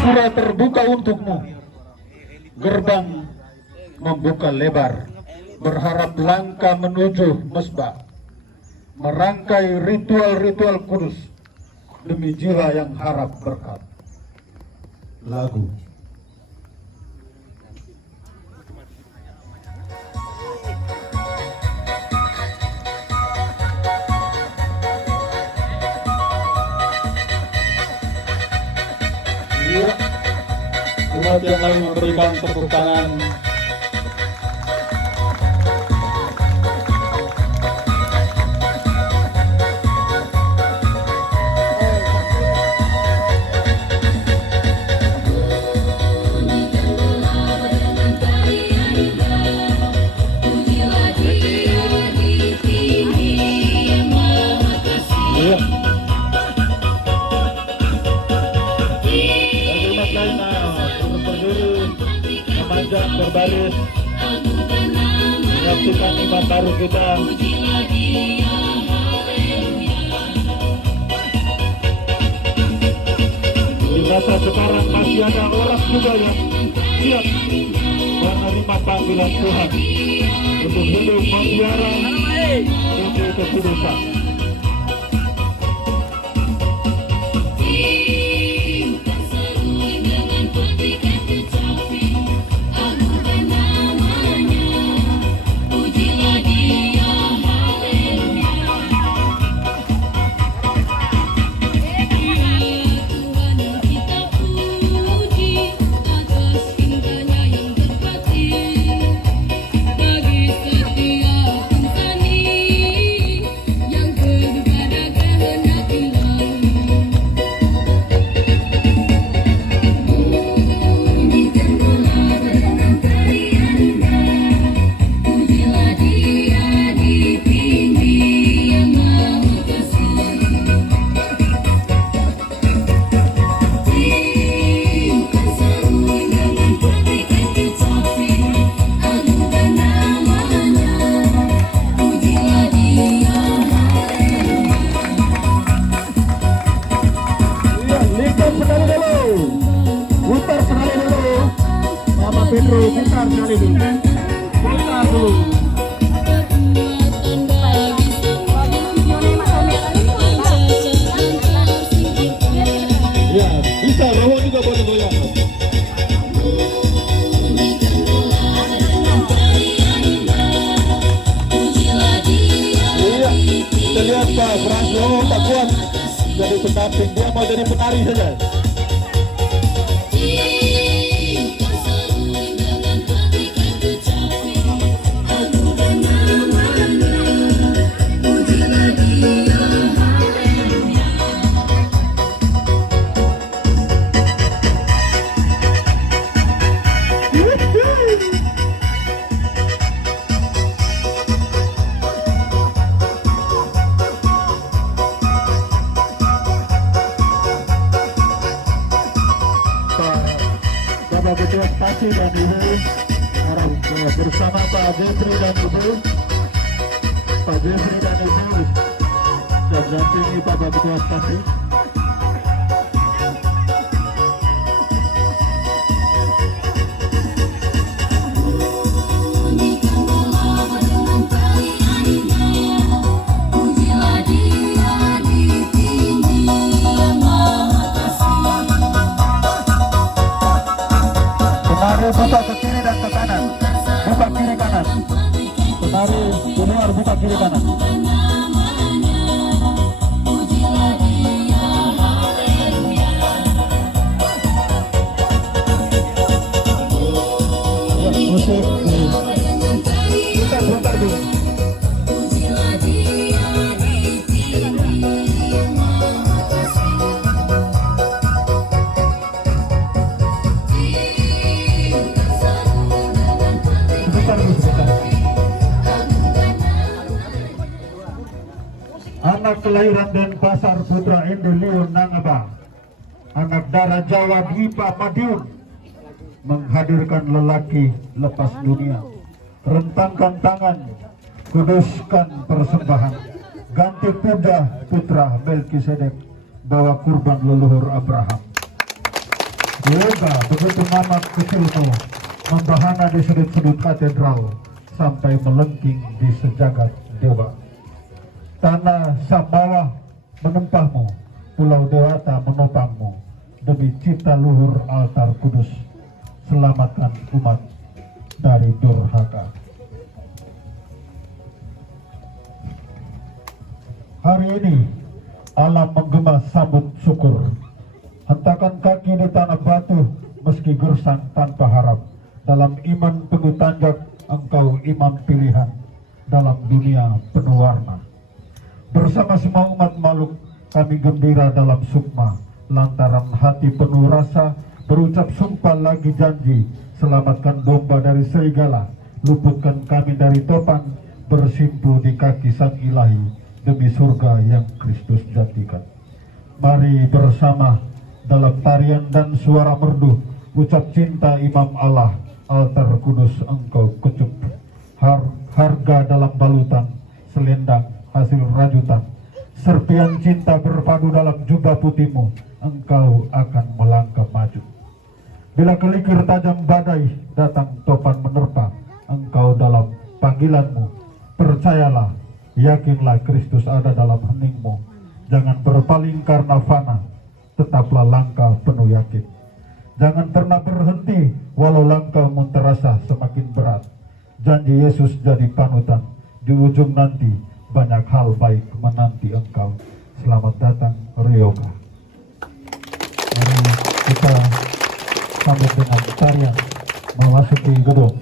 Surah terbuka untukmu, gerbang membuka lebar, berharap langkah menuju mesbah, merangkai ritual-ritual kudus demi jiwa yang harap berkat. Lagu. Iya, umat yang lain memberikan tepuk tangan. Berbaris menyaksikan imam baru kita. Di masa sekarang masih ada orang juga yang siap menerima panggilan Tuhan untuk hidup membiara mimpi kekudusan. Pedro, putar sekali dulu. Putar dulu. Ya, bisa, bawa juga boleh goyang. Iya, kita lihat Pak Franco tak kuat jadi pendamping, dia mau jadi penari saja. Bapak Ketua Stasi dan Ibu bersama Pak Jeffrey dan Ibu, Pak Jeffrey dan Ibu dan dampingi Bapak Ketua Stasi. Buka ke kiri dan ke kanan, buka kiri kanan. Penari junior buka kiri kanan. Musik putar dulu. Anak kelahiran Denpasar Putra Indeliun Nangabang, anak darah Jawa Dipa Madiun, menghadirkan lelaki lepas dunia. Rentangkan tangan, kuduskan persembahan, ganti kuda putra Melkisedek, bawa kurban leluhur Abraham. Yoga begitu amat kecilmu membahana di sudut-sudut katedral sampai melengking di sejagat dewa. Tanah Samawa menempahmu, Pulau Dewata menopangmu. Demi cipta luhur altar kudus, selamatkan umat dari durhaka. Hari ini alam menggema sambut syukur. Hentakan kaki di tanah batu meski gersang tanpa harap. Dalam iman penuh tanjak, engkau imam pilihan dalam dunia penuh warna. Bersama semua umat makhluk kami gembira dalam sukma, lantaran hati penuh rasa berucap sumpah lagi janji. Selamatkan domba dari serigala, luputkan kami dari topan, bersimpu di kaki sang ilahi demi surga yang Kristus jadikan. Mari bersama dalam tarian dan suara merdu, ucap cinta imam Allah, altar kudus engkau kecup. Harga dalam balutan, selendang hasil rajutan, serpian cinta berpadu dalam jubah putihmu, engkau akan melangkah maju. Bila kelikir tajam badai datang topan menerpa, engkau dalam panggilanmu, percayalah, yakinlah Kristus ada dalam heningmu. Jangan berpaling karena fana, tetaplah langkah penuh yakin. Jangan pernah berhenti walau langkahmu terasa semakin berat. Janji Yesus jadi panutan, di ujung nanti banyak hal baik menanti engkau. Selamat datang Ryoga. Mari kita sambut dengan tarian memasuki gedung.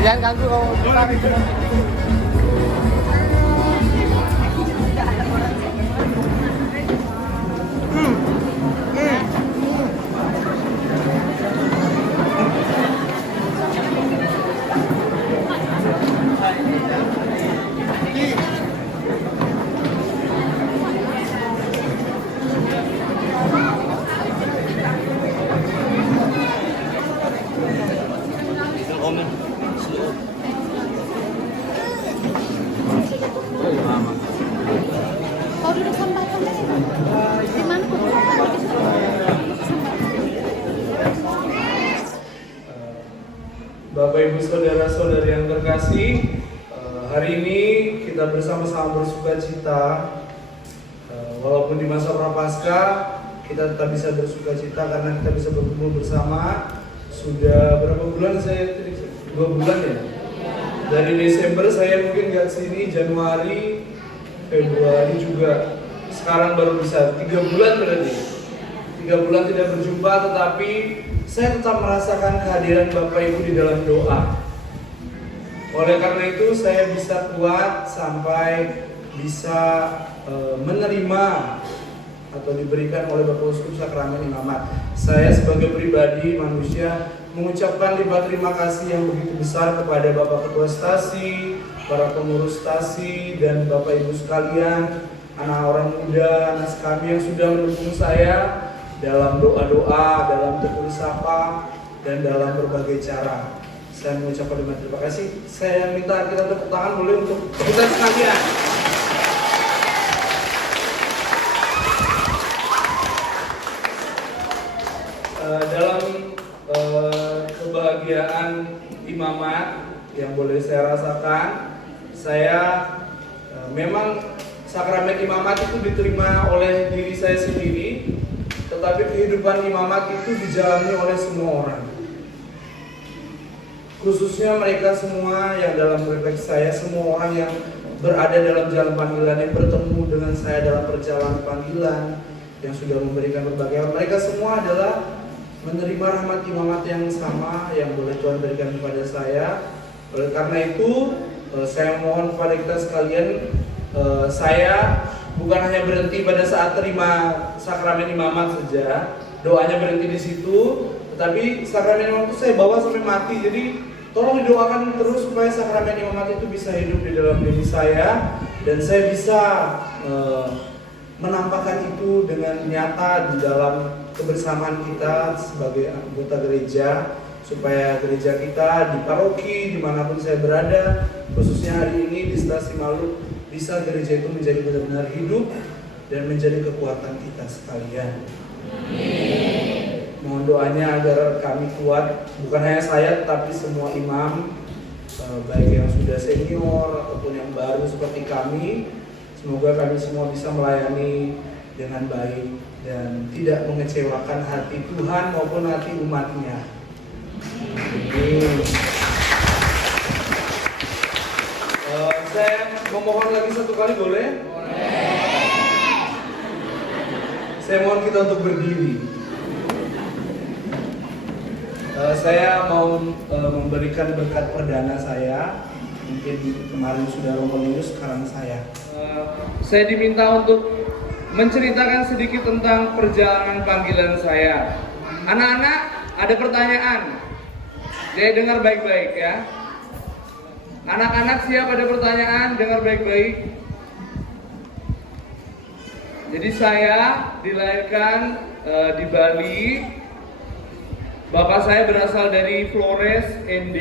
Jangan ganggu kalau ditarik. Kau duduk sambatan deh. Di mana kau Bapak Ibu Saudara-saudari yang terkasih, hari ini kita bersama-sama bersuka cita. Walaupun di masa Prapaskah kita tetap bisa bersuka cita karena kita bisa berkumpul bersama. Sudah berapa bulan saya? 2 bulan ya? Dari Desember saya mungkin nggak kesini, Januari, Februari juga. Sekarang baru bisa 3 bulan berarti. 3 bulan tidak berjumpa, tetapi saya tetap merasakan kehadiran Bapak Ibu di dalam doa. Oleh karena itu saya bisa kuat sampai bisa menerima atau diberikan oleh Bapak Uskup sakramen imamat. Saya sebagai pribadi manusia mengucapkan lipat terima kasih yang begitu besar kepada Bapak Ketua Stasi, para pengurus Stasi, dan Bapak Ibu sekalian, anak orang muda, anak kami yang sudah mendukung saya dalam doa-doa, dalam tegur sapa, dan dalam berbagai cara. Saya mengucapkan terima kasih. Saya minta kita tepuk tangan boleh untuk kita sekalian. Dalam kebahagiaan imamat yang boleh saya rasakan, saya memang sakramen imamat itu diterima oleh diri saya sendiri, tetapi kehidupan imamat itu dijalani oleh semua orang. Khususnya mereka semua yang dalam refleks saya, semua orang yang berada dalam jalan panggilan, yang bertemu dengan saya dalam perjalanan panggilan, yang sudah memberikan berbagai hal, mereka semua adalah menerima rahmat imamat yang sama yang boleh Tuhan berikan kepada saya. Oleh karena itu, saya mohon kepada kita sekalian, saya bukan hanya berhenti pada saat terima sakramen imamat saja, doanya berhenti di situ, tetapi sakramen imamat itu saya bawa sampai mati. Jadi tolong didoakan terus supaya sakramen imamat itu bisa hidup di dalam diri saya, dan saya bisa menampakkan itu dengan nyata di dalam kebersamaan kita sebagai anggota gereja, supaya gereja kita di paroki dimanapun saya berada, khususnya hari ini di Stasi Maluk, bisa gereja itu menjadi benar-benar hidup dan menjadi kekuatan kita sekalian. Mohon doanya agar kami kuat, bukan hanya saya tetapi semua imam, baik yang sudah senior ataupun yang baru seperti kami. Semoga kami semua bisa melayani dengan baik dan tidak mengecewakan hati Tuhan maupun hati umatnya. Saya memohon lagi satu kali boleh? Saya mohon kita untuk berdiri. Saya mau memberikan berkat perdana saya. Mungkin kemarin sudah Romanius, sekarang saya. Saya diminta untuk menceritakan sedikit tentang perjalanan panggilan saya. Anak-anak, ada pertanyaan. Jadi dengar baik-baik ya. Anak-anak siap, ada pertanyaan? Dengar baik-baik. Jadi saya dilahirkan di Bali. Bapak saya berasal dari Flores, ND.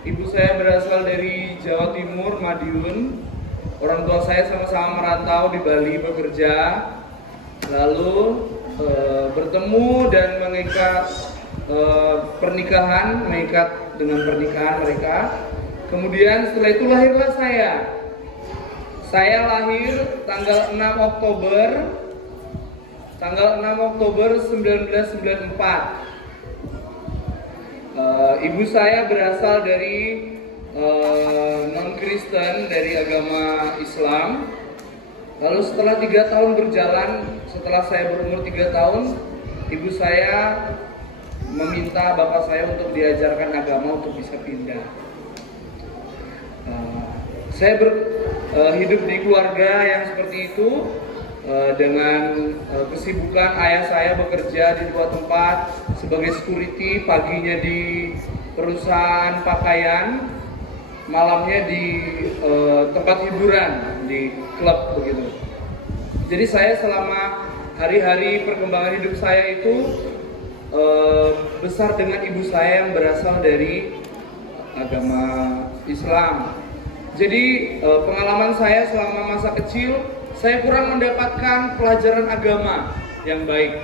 Ibu saya berasal dari Jawa Timur, Madiun. Orang tua saya sama-sama merantau di Bali bekerja. Lalu bertemu dan mengikat pernikahan, mengikat dengan pernikahan mereka. Kemudian setelah itu lahirlah saya. Saya lahir tanggal 6 Oktober 1994. Ibu saya berasal dari non-Kristen, dari agama Islam. Lalu setelah 3 tahun berjalan, setelah saya berumur 3 tahun, ibu saya meminta bapak saya untuk diajarkan agama untuk bisa pindah. Saya hidup di keluarga yang seperti itu, dengan kesibukan ayah saya bekerja di 2 tempat sebagai security, paginya di perusahaan pakaian, malamnya di tempat hiburan, di klub begitu. Jadi saya selama hari-hari perkembangan hidup saya itu besar dengan ibu saya yang berasal dari agama Islam. Jadi pengalaman saya selama masa kecil, saya kurang mendapatkan pelajaran agama yang baik.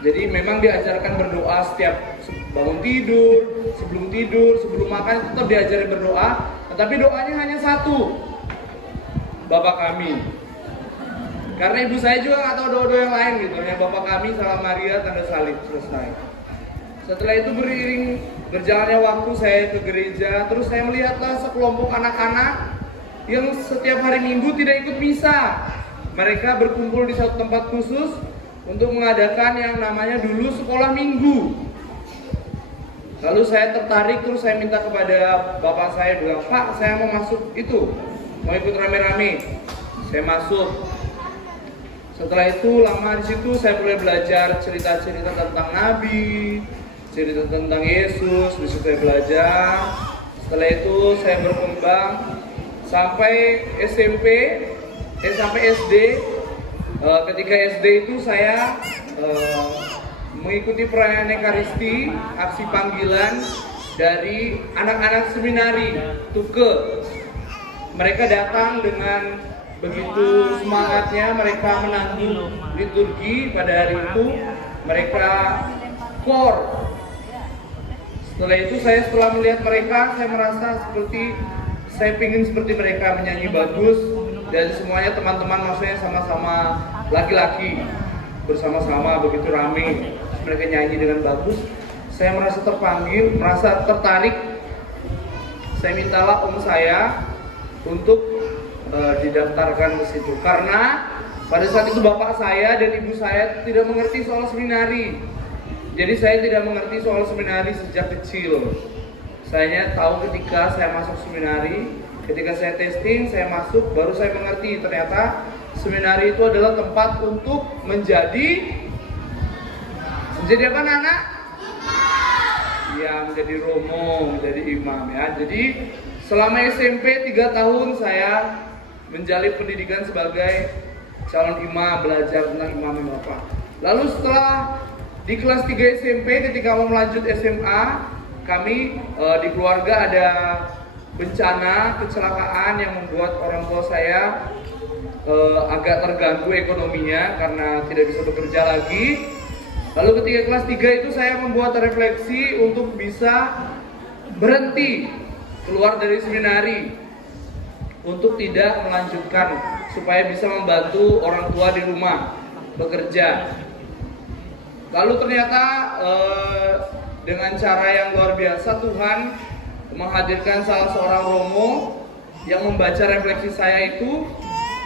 Jadi memang diajarkan berdoa setiap bangun tidur, sebelum makan tetap diajarin berdoa. Tetapi doanya hanya satu, Bapa kami. Karena ibu saya juga nggak tahu doa-doa yang lain gitu. Hanya Bapa kami, Salam Maria, tanda salib, selesai. Setelah itu beriring berjalannya waktu, saya ke gereja. Terus saya melihatlah sekelompok anak-anak yang setiap hari Minggu tidak ikut misa. Mereka berkumpul di satu tempat khusus untuk mengadakan yang namanya dulu sekolah minggu. Lalu saya tertarik, terus saya minta kepada bapak saya, bilang, Pak, saya mau masuk itu, mau ikut rame-rame. Saya masuk. Setelah itu lama di situ saya mulai belajar cerita-cerita tentang Nabi, cerita tentang Yesus. Di situ saya belajar. Setelah itu saya berkembang sampai SMP, sampai SD. Ketika SD itu saya mengikuti perayaan Ekaristi, aksi panggilan dari anak-anak seminari Tuke. Mereka datang dengan begitu semangatnya, mereka menanggung liturgi pada hari itu. Mereka kor. Setelah itu setelah melihat mereka, saya merasa saya ingin seperti mereka, menyanyi bagus. Dan semuanya teman-teman, maksudnya sama-sama laki-laki, bersama-sama begitu rame, mereka nyanyi dengan bagus. Saya merasa terpanggil, merasa tertarik. Saya mintalah om saya untuk didaftarkan ke situ, karena pada saat itu bapak saya dan ibu saya tidak mengerti soal seminari. Jadi saya tidak mengerti soal seminari sejak kecil. Saya tahu ketika saya masuk seminari, ketika saya testing, saya masuk, baru saya mengerti ternyata seminari itu adalah tempat untuk menjadi apa anak? Ya, menjadi romo, menjadi imam ya. Jadi selama SMP 3 tahun saya menjalani pendidikan sebagai calon imam, belajar tentang imam bapak. Lalu setelah di kelas 3 SMP, ketika mau melanjut SMA, kami di keluarga ada bencana kecelakaan yang membuat orang tua saya agak terganggu ekonominya karena tidak bisa bekerja lagi. Lalu ketika kelas 3 itu saya membuat refleksi untuk bisa berhenti keluar dari seminari, untuk tidak melanjutkan, supaya bisa membantu orang tua di rumah bekerja. Lalu ternyata dengan cara yang luar biasa Tuhan menghadirkan salah seorang romo yang membaca refleksi saya itu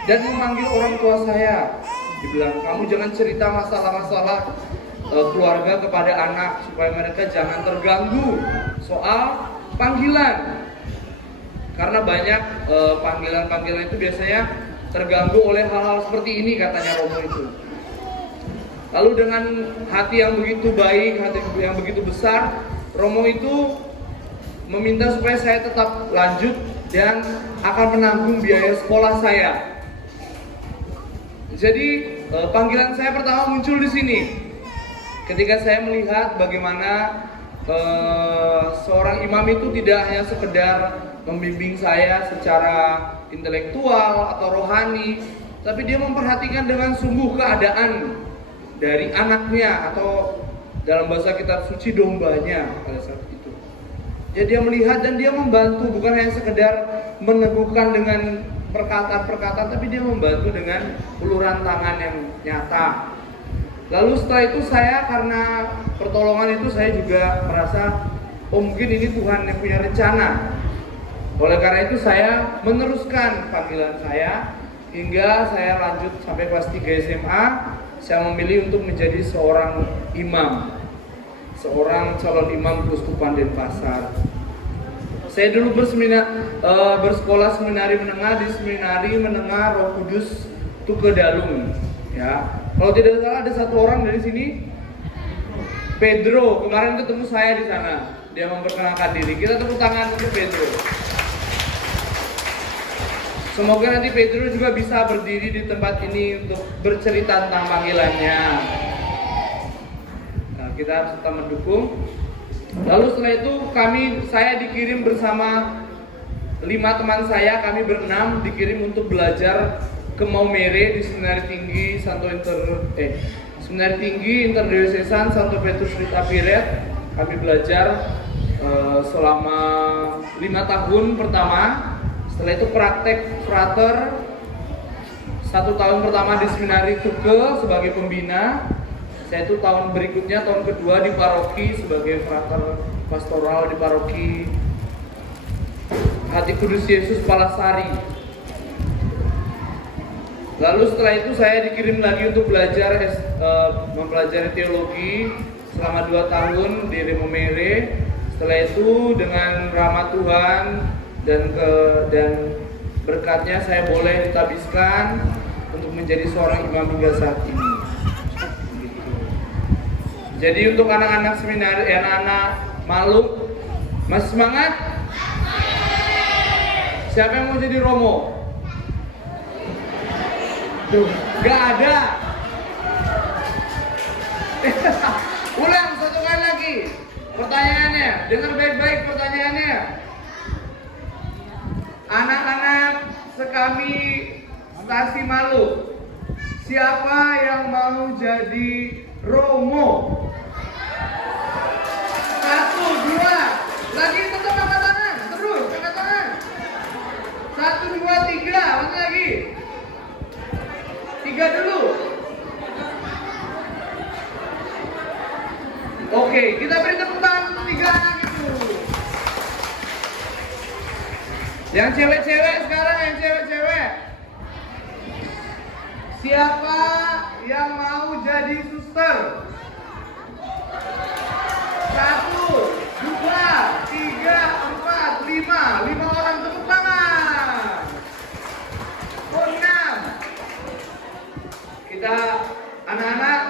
dan memanggil orang tua saya. Dibilang, kamu jangan cerita masalah-masalah keluarga kepada anak, supaya mereka jangan terganggu soal panggilan. Karena banyak panggilan-panggilan itu biasanya terganggu oleh hal-hal seperti ini, katanya romo itu. Lalu dengan hati yang begitu baik, hati yang begitu besar, romo itu meminta supaya saya tetap lanjut dan akan menanggung biaya sekolah saya. Jadi panggilan saya pertama muncul di sini, ketika saya melihat bagaimana seorang imam itu tidak hanya sekedar membimbing saya secara intelektual atau rohani, tapi dia memperhatikan dengan sungguh keadaan dari anaknya, atau dalam bahasa kitab suci dombanya pada saat itu. Ya, dia melihat dan dia membantu, bukan hanya sekedar meneguhkan dengan perkataan-perkataan, tapi dia membantu dengan uluran tangan yang nyata. Lalu setelah itu saya, karena pertolongan itu, saya juga merasa, oh mungkin ini Tuhan yang punya rencana. Oleh karena itu saya meneruskan panggilan saya hingga saya lanjut sampai kelas 3 SMA. Saya memilih untuk menjadi seorang imam, seorang calon imam Keuskupan Denpasar. Saya dulu bersekolah seminari menengah di Seminari Menengah Roh Kudus Tuke Dalung. Ya, kalau tidak salah ada satu orang dari sini, Pedro. Kemarin ketemu saya di sana. Dia memperkenalkan diri. Kita tepuk tangan untuk Pedro. Semoga nanti Pedro juga bisa berdiri di tempat ini untuk bercerita tentang panggilannya. Nah, kita harus tetap mendukung. Lalu setelah itu saya dikirim bersama 5 teman saya, kami berenam dikirim untuk belajar ke Maumere di Seminari Tinggi Seminari Tinggi Interdiocesan Santo Petrus Rita Piret. Kami belajar selama 5 tahun pertama. Setelah itu praktek frater 1 tahun pertama di Seminari Tuke sebagai pembina. Saya itu tahun berikutnya, tahun kedua di paroki sebagai frater pastoral di paroki Hati Kudus Yesus Palasari. Lalu setelah itu saya dikirim lagi untuk belajar mempelajari teologi selama 2 tahun di Remomere. Setelah itu dengan rahmat Tuhan dan berkatnya saya boleh ditabiskan untuk menjadi seorang imam hingga saat ini. Gitu. Jadi untuk anak-anak seminar, anak-anak malu, masih semangat? Siapa yang mau jadi Romo? Tuh, gak ada. Ulang satu kali lagi. Pertanyaannya, dengar baik-baik pertanyaannya. Anak-anak sekami Stasi Malu, siapa yang mau jadi Romo? 1, 2, lagi tetap angkat tangan, terus angkat tangan. 1, 2, 3, mana lagi? 3 dulu. Oke, kita beri tepuk tangan untuk 3 anak itu. Yang cewek-cewek sekarang, yang cewek-cewek. Siapa yang mau jadi suster? 1, 2, 3, 4, 5 orang tepuk tangan. 6. Kita anak-anak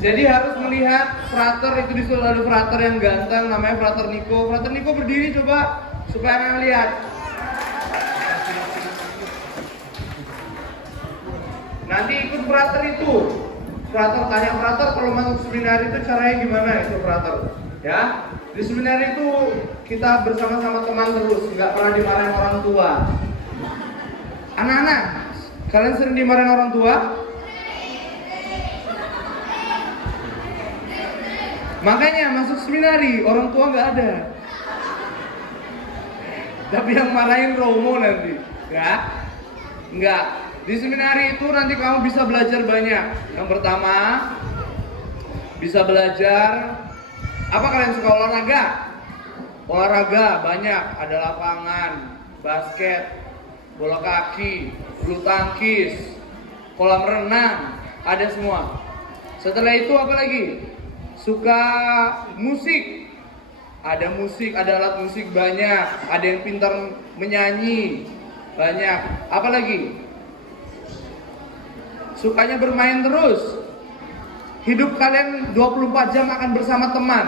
jadi harus melihat frater itu, di situ ada frater yang ganteng namanya Frater Niko. Frater Niko berdiri coba supaya anak lihat. Nanti ikut frater itu. Frater tanya frater kalau masuk seminar itu caranya gimana itu frater. Ya, di seminar itu kita bersama-sama teman terus, nggak pernah dimarahin orang tua. Anak-anak, kalian sering dimarahin orang tua? Makanya masuk seminari orang tua nggak ada, tapi yang marahin Romo nanti, ya? Nggak. Di seminari itu nanti kamu bisa belajar banyak. Yang pertama, bisa belajar apa? Kalian suka olahraga? Olahraga banyak, ada lapangan, basket, bola kaki, bulu tangkis, kolam renang, ada semua. Setelah itu apa lagi? Suka musik, ada musik, ada alat musik banyak, ada yang pintar menyanyi banyak. Apa lagi? Sukanya bermain terus. Hidup kalian 24 jam akan bersama teman.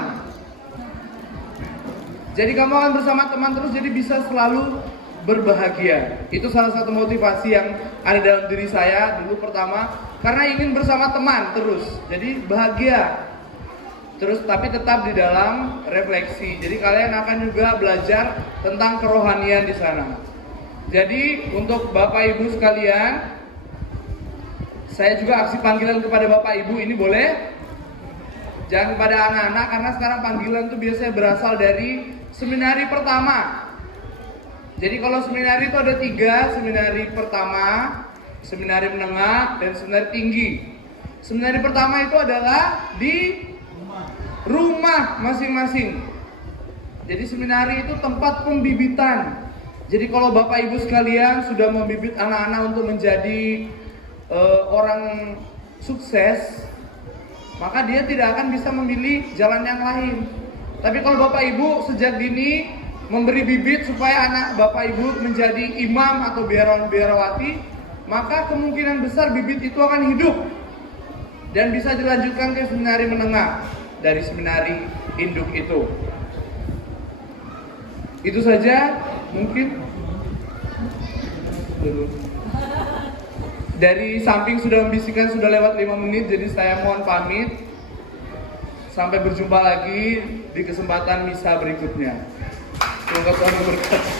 Jadi kamu akan bersama teman terus, jadi bisa selalu berbahagia. Itu salah satu motivasi yang ada dalam diri saya dulu pertama, karena ingin bersama teman terus. Jadi bahagia. Terus tapi tetap di dalam refleksi. Jadi kalian akan juga belajar tentang kerohanian di sana. Jadi untuk Bapak Ibu sekalian, saya juga aksi panggilan kepada Bapak Ibu ini boleh? Jangan kepada anak-anak, karena sekarang panggilan itu biasanya berasal dari seminari pertama. Jadi kalau seminari itu ada 3, seminari pertama, seminari menengah, dan seminari tinggi. Seminari pertama itu adalah di rumah masing-masing. Jadi seminari itu tempat pembibitan. Jadi kalau Bapak Ibu sekalian sudah membibit anak-anak untuk menjadi orang sukses, maka dia tidak akan bisa memilih jalan yang lain. Tapi kalau Bapak Ibu sejak dini memberi bibit supaya anak Bapak Ibu menjadi imam atau biarawan-biarawati, maka kemungkinan besar bibit itu akan hidup dan bisa dilanjutkan ke seminari menengah dari seminari induk itu. Itu saja mungkin. Dari samping sudah membisikkan sudah lewat 5 menit, jadi saya mohon pamit. Sampai berjumpa lagi di kesempatan misa berikutnya. Semoga Tuhan memberkati.